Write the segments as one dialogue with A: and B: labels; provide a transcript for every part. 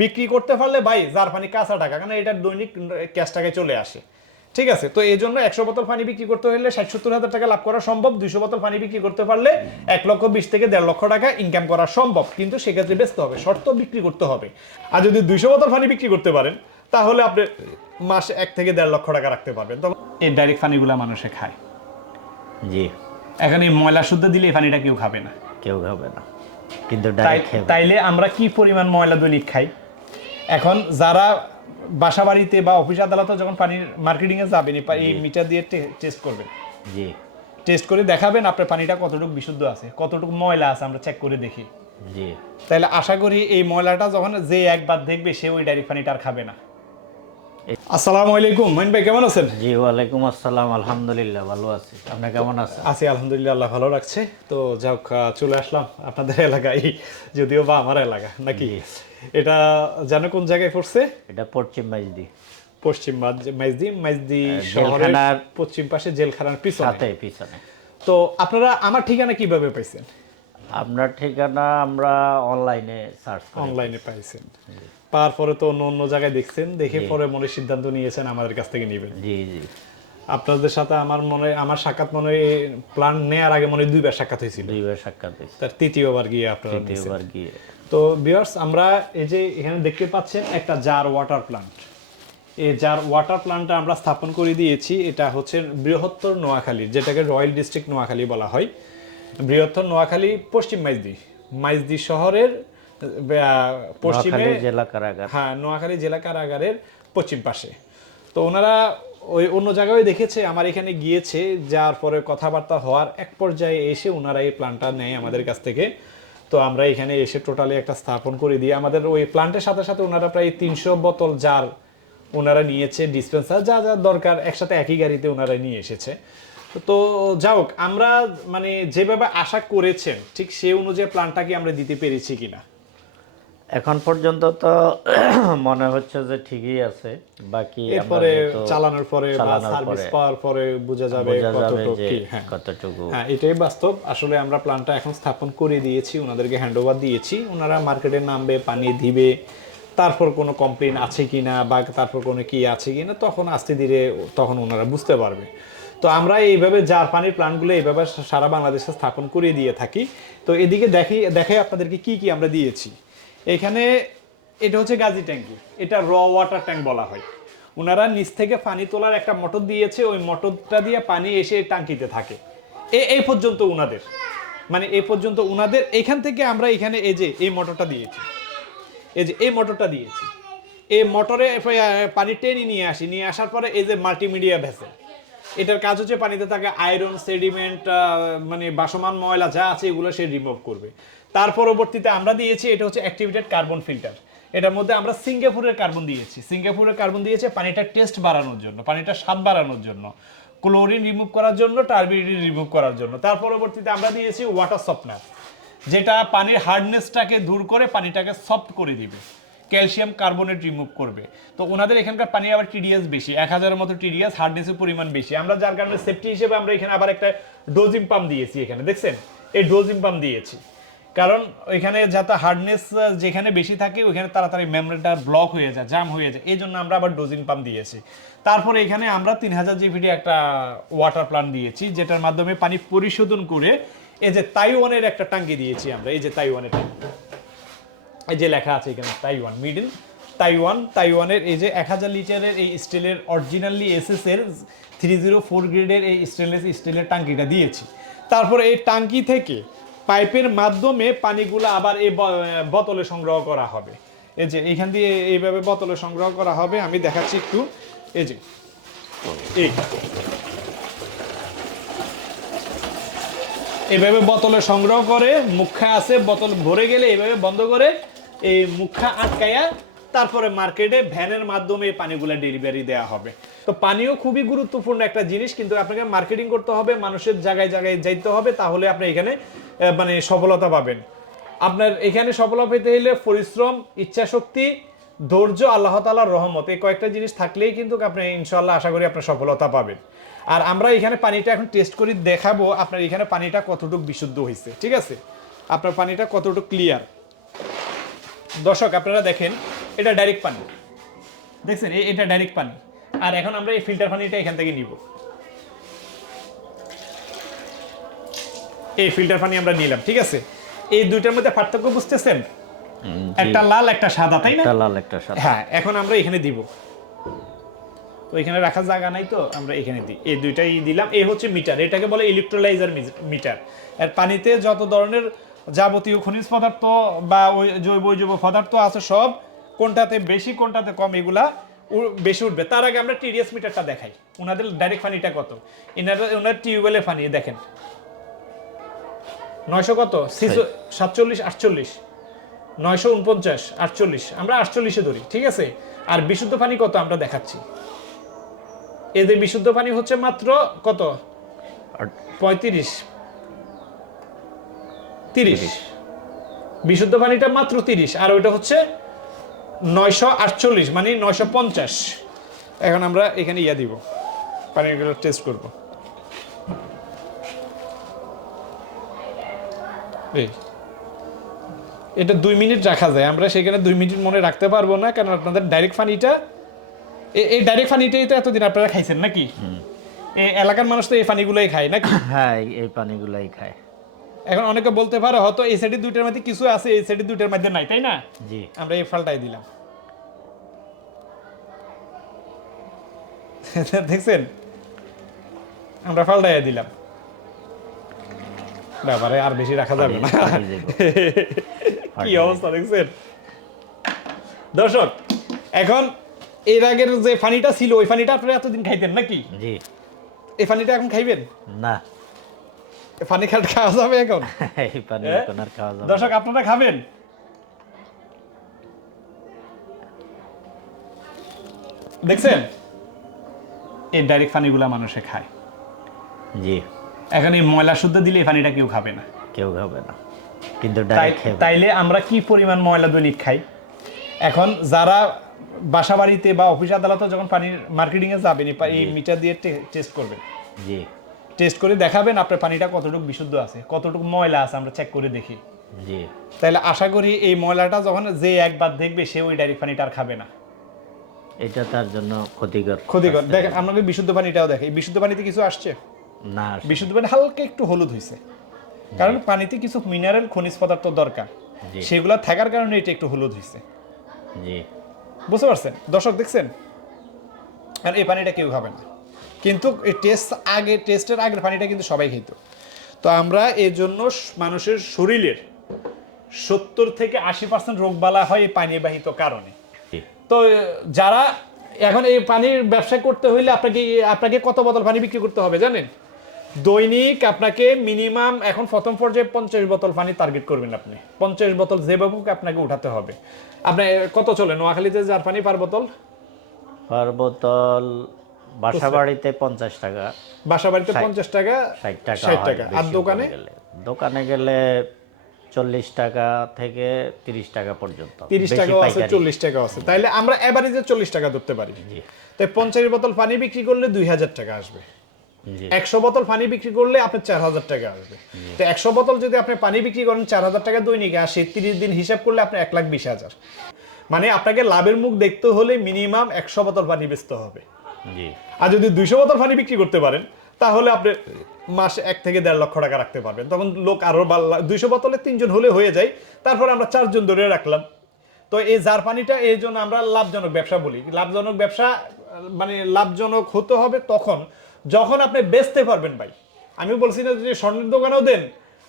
A: বিক্রি করতে পারলে ভাই যার পানি কাঁচা টাকা কারণ এটা দৈনিক ক্যাশ টাকায় চলে আসে। ঠিক আছে? তো এই জন্য একশো বোতল পানি বিক্রি করতে হলে ষাট সত্তর হাজার টাকা লাভ করা সম্ভব। দুইশো বোতল পানি বিক্রি করতে পারলে এক লক্ষ বিশ থেকে দেড় লক্ষ টাকা ইনকাম করা সম্ভব। কিন্তু সেক্ষেত্রে ব্যস্ত হবে শর্ত বিক্রি করতে হবে। আর যদি দুইশো বোতল পানি বিক্রি করতে পারেন তাহলে আপনি মাসে এক থেকে দেড় লক্ষ টাকা রাখতে পারবেন। তো এই ডাইরেক্ট পানিগুলো মানুষে খায়।
B: জি।
A: এখন এই ময়লা শুদ্ধ দিলে এই পানিটা কেউ খাবে না।
B: কেউ খাবে না। কিন্তু
A: তাইলে আমরা কি পরিমাণ ময়লা দৈনিক খাই? এখন যারা বাসা বাড়িতে বা অফিস আদালতে যখন পানির মার্কেটিং এ যাবেন এই এই মিটার দিয়ে টেস্ট করবেন।
B: জি।
A: টেস্ট করে দেখাবেন আপনার পানিটা কতটুকু বিশুদ্ধ আছে কতটুকু ময়লা আছে আমরা চেক করে দেখি।
B: জি।
A: তাহলে আশা করি এই ময়লাটা যখন যে একবার দেখবে সে ওই ডাইরেক্ট পানিটা আর খাবে না। আসসালামু আলাইকুম। মইন ভাই কেমন আছেন?
B: জি ওয়ালাইকুম আসসালাম। আলহামদুলিল্লাহ ভালো আছি। আপনি কেমন আছেন?
A: আছি আলহামদুলিল্লাহ আল্লাহ ভালো রাখছে। তো যাক চলে আসলাম আপনাদের এলাকায় যদিও বা আমার এলাকা নাকি? এটা জানো কোন জায়গায় পড়ছে?
B: এটা পশ্চিম মাইজদি
A: পশ্চিম মাইজদি মাইজদি শহরের পশ্চিম পাশে জেলখানার পিছনে।
B: পিছনে।
A: তো আপনারা আমার ঠিকানা কীভাবে পাইছেন?
B: আপনার ঠিকানা আমরা অনলাইনে সার্চ
A: অনলাইনে পাইছেন। পাওয়ার পরে তো অন্য অন্য জায়গায় দেখছেন দেখে পরে মনে সিদ্ধান্ত নিয়েছেন আমাদের কাছ থেকে নেবেন।
B: জি জি।
A: আপনাদের সাথে আমার মনে আমার সাক্ষাৎ মনে প্ল্যান নেওয়ার আগে মনে দুইবার সাক্ষাৎ হয়েছিল।
B: দুইবার সাক্ষাৎ দিয়েছি
A: তার তৃতীয়বার গিয়ে আপনারা।
B: দ্বিতীয়বার গিয়ে।
A: তো বিয়ার্স আমরা এই যে এখানে দেখতে পাচ্ছেন একটা জার ওয়াটার প্ল্যান্ট এই জার ওয়াটার প্লান্টটা আমরা স্থাপন করে দিয়েছি এটা হচ্ছে বৃহত্তর নোয়াখালী যেটাকে রয়্যাল ডিস্ট্রিক্ট নোয়াখালী বলা হয়। বৃহত্তর নোয়াখালী পশ্চিম মাইজদি মাইজদি শহরের পশ্চিমে
B: জেলা কারাগার।
A: হ্যাঁ নোয়াখালী জেলা কারাগারের পশ্চিম পাশে। তো ওনারা ওই অন্য জায়গায় দেখেছে আমার এখানে গিয়েছে যার পরে কথাবার্তা হওয়ার এক পর্যায়ে এসে ওনারা এই প্ল্যানটা নেয় আমাদের কাছ থেকে। তো আমরা এখানে এসে টোটালি একটা স্থাপন করে দিই। আমাদের ওই প্ল্যান্টের সাথে সাথে ওনারা প্রায় তিনশো বোতল জার ওনারা নিয়েছে ডিসপেন্সার যা যা দরকার একসাথে একই গাড়িতে ওনারা নিয়ে এসেছে। তো যাই হোক আমরা মানে যেভাবে আশা করেছেন ঠিক সেই অনুযায়ী প্ল্যানটাকে আমরা দিতে পেরেছি কিনা।
B: এখন পর্যন্ত তো মনে হচ্ছে যে ঠিকই আছে। বাকি
A: এরপরে চালানোর পরে বা সার্ভিস পাওয়ার পরে বোঝা যাবে কতটুকু কি হ্যাঁ।
B: কতটুকু
A: হ্যাঁ এটাই বাস্তব। আসলে আমরা প্ল্যানটা এখন স্থাপন করে দিয়েছি ওনাদেরকে হ্যান্ড ওভার দিয়েছি। ওনারা মার্কেটে নামবে পানি দিবে তারপর কোনো কমপ্লেন আছে কিনা বা তারপর কোনো কি আছে কিনা তখন আস্তে ধীরে তখন ওনারা বুঝতে পারবে। তো আমরা এইভাবে জার পানির প্ল্যানগুলো এইভাবে সারা বাংলাদেশে স্থাপন করে দিয়ে থাকি। তো এদিকে দেখি দেখাই আপনাদেরকে কি কি আমরা দিয়েছি। এখানে এটা হচ্ছে গাজি ট্যাঙ্কি। এটা র ওয়াটার ট্যাঙ্ক বলা হয়। ওনারা নিচ থেকে পানি তোলার একটা মোটর দিয়েছে, ওই মোটরটা দিয়ে পানি এসে এই টাঙ্কিতে থাকে। এ, এই পর্যন্ত উনাদের। মানে এই পর্যন্ত উনাদের, এখান থেকে আমরা এখানে এই যে, এই মোটরটা দিয়েছি। এই যে, এই মোটরটা দিয়েছি। এই মোটরে পানি টেনে নিয়ে আসি। নিয়ে আসার পরে এই যে মাল্টিমিডিয়া ভেসেল এটার কাজ হচ্ছে পানিতে থাকা আয়রন সেডিমেন্ট মানে বাসমান ময়লা যা আছে এগুলো সে রিমুভ করবে। তার পরবর্তীতে আমরা দিয়েছি, এটা হচ্ছে অ্যাক্টিভেটেড কার্বন ফিল্টার এটার মধ্যে আমরা সিঙ্গাপুরের কার্বন দিয়েছি। সিঙ্গাপুরের কার্বন দিয়েছে পানিটা টেস্ট বাড়ানোর জন্য, পানিটা স্বাদ বাড়ানোর জন্য ক্লোরিন রিমুভ করার জন্য টার্বিডিন রিমুভ করার জন্য। তার পরবর্তীতে আমরা দিয়েছি ওয়াটার সফটনার যেটা পানির হার্ডনেসটাকে দূর করে পানিটাকে সফট করে দিবে ক্যালসিয়াম কার্বনেট রিমুভ করবে। তো ওনাদের এখানকার পানি আবার টিডিএস বেশি, এক হাজারের মতো টিডিএস হার্ডনেসের পরিমাণ বেশি। আমরা যার কারণে সেফটি হিসেবে আমরা এখানে আবার একটা ডোজিং পাম্প দিয়েছি এখানে, দেখছেন? এই ডোজিং পাম্প দিয়েছি। কারণ ওইখানে যাতে হার্ডনেস যেখানে বেশি থাকে, ওইখানে তাড়াতাড়ি মেমোরিটা ব্লক হয়ে যায় জাম হয়ে যায়। এই জন্য আমরা আবার ডোজিং পাম্প দিয়েছি। তারপরে এখানে আমরা তিন হাজার জিবিটি একটা ওয়াটার প্লান্ট দিয়েছি, যেটার মাধ্যমে পানি পরিশোধন করে এই যে তাইওয়ানের একটা টাঙ্কি দিয়েছি আমরা, এই যে তাইওয়ানের এই যে লেখা আছে এখানে তাইওয়ান মিডল তাইওয়ান তাইওয়ানের এই যে এক হাজার লিটারের এই স্টিলের অরিজিনালি এসএস এর থ্রি জিরো ফোর গ্রেডের এই স্টেনলেস স্টিলের টাঙ্কিটা দিয়েছি। তারপরে এই টাঙ্কি থেকে পাইপের মাধ্যমে পানিগুলো আবার এই বোতলে সংগ্রহ করা হবে। এই যে, এইখান দিয়ে এইভাবে বোতলে সংগ্রহ করা হবে। আমি দেখাচ্ছি একটু। এই যে, এই। এভাবে বোতলে সংগ্রহ করে, মুখা আছে, বোতল ভরে গেলে এইভাবে বন্ধ করে, এই মুখা আটকায়া তারপরে মার্কেটে ভ্যানের মাধ্যমে এই পানিগুলো ডেলিভারি দেওয়া হবে। তো পানিও খুবই গুরুত্বপূর্ণ একটা জিনিস, কিন্তু আপনাকে মার্কেটিং করতে হবে, মানুষের জায়গায় জায়গায় যাইতে হবে, তাহলে আপনি এখানে মানে সফলতা পাবেন। আপনার এখানে সফলতা পেতে হলে পরিশ্রম ইচ্ছা শক্তি ধৈর্য, আল্লাহ তালার রহমত, এই কয়েকটা জিনিস থাকলেই কিন্তু আপনি ইনশাল্লাহ আশা করি আপনার সফলতা পাবেন। আর আমরা এখানে পানিটা এখন টেস্ট করে দেখাবো আপনার এখানে পানিটা কতটুকু বিশুদ্ধ হয়েছে, ঠিক আছে? আপনার পানিটা কতটুকু ক্লিয়ার দর্শক, আপনারা দেখেন, এটা ডাইরেক্ট পানি। দেখছেন? এটা ডাইরেক্ট পানি। আর এখন আমরা এই ফিল্টার পানিটা এখান থেকে নিব। এই ফিল্টার পানি আমরা নিলাম ঠিক আছে? এই দুইটার মধ্যে পার্থক্য বুঝতেছেন? একটা লাল একটা সাদা তাই না?
B: একটা লাল একটা সাদা।
A: হ্যাঁ এখন আমরা এখানে দিব। তো এখানে রাখার জায়গা নাই তো আমরা এখানে দিই। এই দুইটাই দিলাম। এই হচ্ছে মিটার এটাকে বলে ইলেকট্রোলাইজার মিটার। আর পানিতে যত ধরনের যাবতীয় খনিজ পদার্থ বা ওই জৈব জৈব পদার্থ আছে সব কোনটাতে বেশি কোনটাতে কম এগুলা বেশি উঠবে। তার আগে আমরা টিডিএস মিটারটা দেখাই। ওনাদের ডাইরেক্ট পানিটা কত? এনারা ওনার টিউবওয়েলের পানি দেখেন। নয়শো কত? সাতচল্লিশ আটচল্লিশ। নয়শো উনপঞ্চাশ আটচল্লিশ। আমরা আটচল্লিশে ধরি ঠিক আছে? আর বিশুদ্ধ পানি কত আমরা দেখাচ্ছি? এদের বিশুদ্ধ পানি হচ্ছে মাত্র কত? পঁয়ত্রিশ। তিরিশ। বিশুদ্ধ পানিটা মাত্র তিরিশ আর ওইটা হচ্ছে নয়শো আটচল্লিশ মানে নয়শো পঞ্চাশ। এখন আমরা এখানে ইয়া দিব পানিগুলো টেস্ট করব। এটা দুই মিনিট রাখা যায়। আমরা সেখানে দুই মিনিট মনে রাখতে পারব না কারণ আপনাদের ডাইরেক্ট পানিটা এই ডাইরেক্ট পানিটাই তো এতদিন আপনারা খাইছেন নাকি? এই এলাকার মানুষ তো এই পানিগুলোই খায় নাকি?
B: হ্যাঁ এই- এই পানিগুলাই খায়।
A: এখন অনেকে বলতে পারে হয়তো এই সাইডে দুইটার মধ্যে কিছু আছে এই সাইডে দুইটার মধ্যে নাই তাই না?
B: জি।
A: আমরা এই ফালটাই দিলাম। দেখছেন? আমরা ফালটাই দিলাম। ব্যাপারে আর বেশি রাখা যাবে না। কি অবস্থা দেখছেন? দর্শক এখন এর আগের যে পানিটা ছিল ওই ফানিটা আপনারা এতদিন খাইতেন নাকি?
B: জি।
A: এই পানিটা এখন খাইবেন?
B: না।
A: এই পানি খাট খাওয়া যাবে এখন?
B: এই পানি
A: হ্যাঁ?
B: এখন আর খাওয়া যাবে
A: দর্শক আপনারা খাবেন? দেখছেন? এই ডাইরেক্ট পানিগুলা মানুষে খায়।
B: জি।
A: এখন এই ময়লা শুদ্ধ দিলে এই পানিটা কেউ খাবে না।
B: কেউ খাবে না। কিন্তু
A: তাইলে আমরা কি পরিমাণ ময়লা দৈনিক খাই? এখন যারা বাসা বাড়িতে বা অফিস আদালতে যখন পানির মার্কেটিং এ যাবেন এই মিটার দিয়ে টেস্ট করবেন।
B: জি।
A: টেস্ট করে দেখাবেন আপনার পানিটা কতটুকু বিশুদ্ধ আছে কতটুকু ময়লা আছে আমরা চেক করে দেখি।
B: জি।
A: তাহলে আশা করি এই ময়লাটা যখন যে একবার দেখবে সে ওই ডাইরেক্ট পানিটা আর খাবে না।
B: এটা তার জন্য ক্ষতিকর।
A: ক্ষতিকর। দেখেন আপনাকে বিশুদ্ধ পানিটাও দেখে। বিশুদ্ধ পানিতে কিছু আসছে?
B: না
A: বিশুদ্ধ পানি হালকা একটু হলুদ হয়েছে কারণ পানিতে কিছু মিনারেল খনিজ পদার্থ দরকার। সেগুলো থাকার কারণে এটা একটু হলুদ হয়েছে
B: জি।
A: বুঝতে পারছেন? দর্শক দেখছেন? আর এই পানিটা কেউ খাবে না। কিন্তু এই টেস্ট আগে টেস্টের আগের পানিটা কিন্তু সবাই খেত তো আমরা এই জন্য মানুষের শরীরের সত্তর থেকে আশি পার্সেন্ট রোগবালা হয় এই পানিবাহিত কারণে। তো যারা এখন এই পানির ব্যবসা করতে হইলে আপনাকে আপনাকে কত বোতল পানি বিক্রি করতে হবে জানেন? দৈনিক আপনাকে মিনিমাম এখন প্রথম পর্যায়ে পঞ্চাশ বোতল পানি টার্গেট করবেন আপনি। পঞ্চাশ বোতল যেভাবে হোক আপনাকে উঠাতে হবে। আপনি কত চলে? নোয়াখালীতে যার পানি পার বোতল?
B: পার বোতল বাসা বাড়িতে পঞ্চাশ টাকা।
A: বাসা বাড়িতে পঞ্চাশ টাকা
B: ষাট টাকা
A: ষাট টাকা। আর দোকানে?
B: দোকানে গেলে চল্লিশ টাকা থেকে তিরিশ টাকা পর্যন্ত।
A: তিরিশ টাকাও আছে চল্লিশ টাকাও আছে। তাইলে আমরা এভারেজে চল্লিশ টাকা ধরতে পারি। তাই পঞ্চাশ বোতল পানি বিক্রি করলে দুই হাজার টাকা আসবে। একশো বোতল পানি বিক্রি করলে আপনার চার হাজার টাকা আসবে। তো একশো বোতল যদি আপনি পানি বিক্রি করেন চার হাজার টাকা দৈনিক আর সেই তিরিশ দিন হিসাব করলে আপনি এক লাখ বিশ হাজার। মানে আপনাকে লাভের মুখ দেখতে হলে মিনিমাম একশো বোতল পানি বেচতে হবে। আর যদি দুইশো বোতল পানি বিক্রি করতে পারেন তাহলে আপনি মাসে এক থেকে দেড় লক্ষ টাকা রাখতে পারবেন। তখন লোক আরও দুইশো বোতলে তিনজন হলে হয়ে যায়। তারপর আমরা চারজন ধরে রাখলাম। তো এই জার পানিটা এই জন্য আমরা লাভজনক ব্যবসা বলি। লাভজনক ব্যবসা মানে লাভজনক হতে হবে তখন যখন আপনি বেচতে পারবেন ভাই, আমি বলছি না যে স্বর্ণের দোকানেও দেন,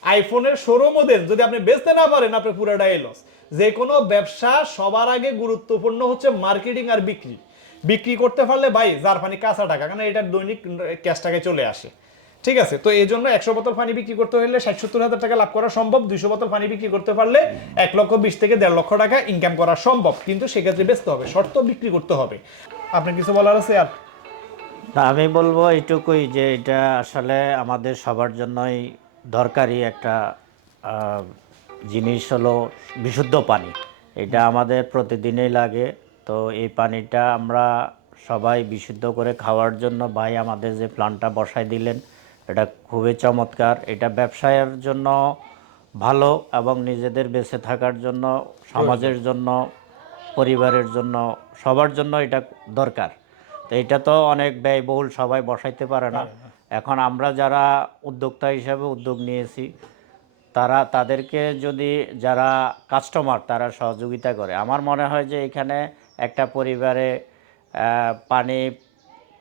A: আইফোনের শোরুমও দেন, যদি আপনি বেচতে না পারেন আপনার পুরোটাই লস যে কোনো ব্যবসা সবার আগে গুরুত্বপূর্ণ হচ্ছে মার্কেটিং আর বিক্রি। বিক্রি করতে পারলে ভাই, যার পানি কাঁচা টাকা কারণ এটা দৈনিক ক্যাশ টাকায় চলে আসে। ঠিক আছে? তো এই জন্য একশো বোতল পানি বিক্রি করতে হলে ষাট সত্তর হাজার টাকা লাভ করা সম্ভব, দুইশো বোতল পানি বিক্রি করতে পারলে এক লক্ষ বিশ থেকে দেড় লক্ষ টাকা ইনকাম করা সম্ভব। কিন্তু সেক্ষেত্রে বেচতে হবে, শর্ত বিক্রি করতে হবে। আপনার কিছু বলার আছে? আর
B: তা আমি বলব এইটুকুই যে এটা আসলে আমাদের সবার জন্যই দরকারি একটা জিনিস হলো বিশুদ্ধ পানি। এটা আমাদের প্রতিদিনই লাগে। তো এই পানিটা আমরা সবাই বিশুদ্ধ করে খাওয়ার জন্য ভাই আমাদের যে প্ল্যানটা বসাই দিলেন, এটা খুবই চমৎকার। এটা ব্যবসায়ের জন্য ভালো এবং নিজেদের বেঁচে থাকার জন্য, সমাজের জন্য, পরিবারের জন্য, সবার জন্য এটা দরকার। তো এটা তো অনেক ব্যয়বহুল সবাই বসাইতে পারে না। এখন আমরা যারা উদ্যোক্তা হিসাবে উদ্যোগ নিয়েছি তারা তাদেরকে যদি যারা কাস্টমার তারা সহযোগিতা করে। আমার মনে হয় যে এখানে একটা পরিবারে পানি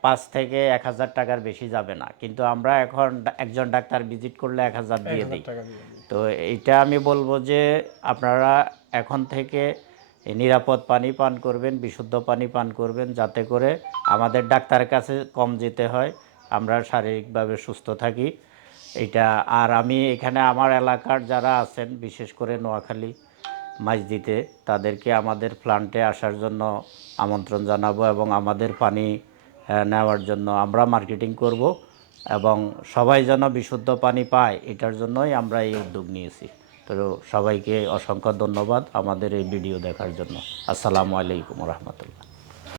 B: পাঁচ থেকে এক হাজার টাকার বেশি যাবে না। কিন্তু আমরা এখন একজন ডাক্তার ভিজিট করলে এক হাজার দিয়ে দিই। তো এইটা আমি বলব যে আপনারা এখন থেকে নিরাপদ পানি পান করবেন, বিশুদ্ধ পানি পান করবেন, যাতে করে আমাদের ডাক্তারের কাছে কম যেতে হয়। আমরা শারীরিকভাবে সুস্থ থাকি। এটা আর আমি এখানে আমার এলাকার যারা আছেন, বিশেষ করে নোয়াখালী মাইজদিতে, তাদেরকে আমাদের প্লান্টে আসার জন্য আমন্ত্রণ জানাব এবং আমাদের পানি নেওয়ার জন্য আমরা মার্কেটিং করব এবং সবাই যেন বিশুদ্ধ পানি পায়, এটার জন্যই আমরা এই উদ্যোগ নিয়েছি। তো সবাইকে অসংখ্য ধন্যবাদ আমাদের এই ভিডিও দেখার জন্য। আসসালামু আলাইকুম রহমতুল্লাহ।